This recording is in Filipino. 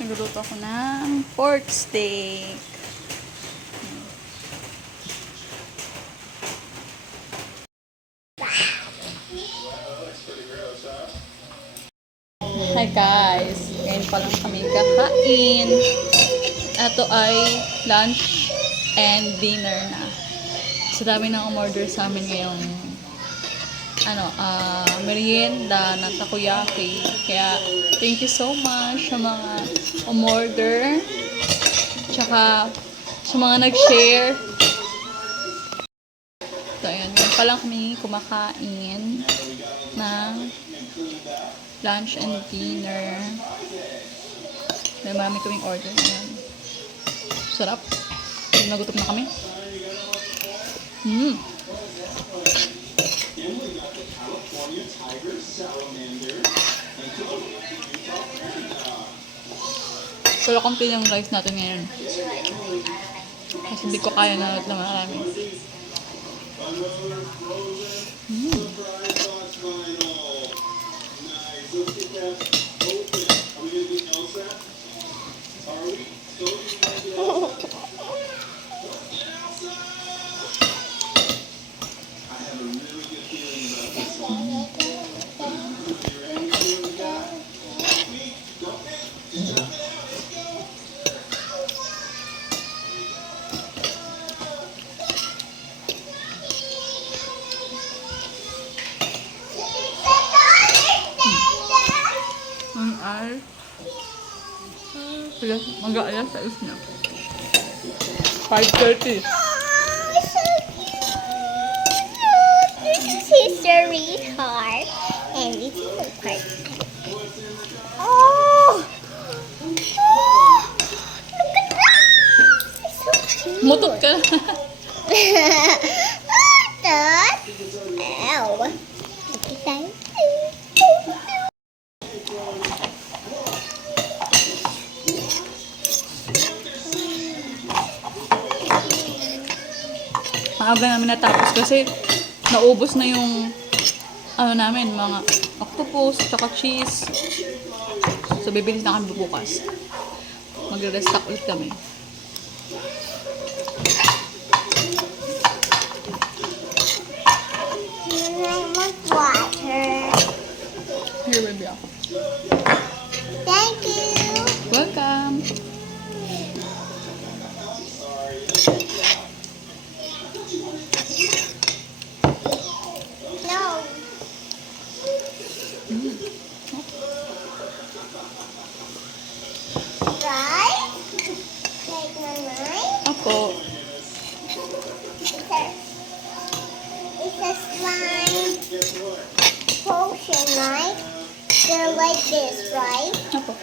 Nagluluto ako ng pork steak. Hi guys! Ngayon pa lang kami kakain. Ito ay lunch and dinner na. Sa dami ng umorder sa amin ngayong merienda na takoyaki. Kaya thank you so much sa mga umorder. Tsaka sa mga nag-share. So ayan, ngayon pa lang kami kumakain ng lunch and dinner. May marami kaming order ngayon. Sarap. Nagutom na kami. Pero konti yung rice natin ngayon. Kasi hindi ko kaya na marami. Mag-aalas sa is na. 5:30. Oh, so cute. This is his sweetheart. And this is the part. Oh! Oh! Look at that! It's so cute. Mutot ka. Mutot? Ow. Look at that. Maaga namin natapos kasi naubos na yung namin, mga octopus, tsaka cheese. So, bibilis na kami bukas. Magre-restock ulit kami. I want water. Here, baby. Thank you. Welcome! No. Right? Take my knife. Ako. It's a slime potion, right? They're like this, right? Ako.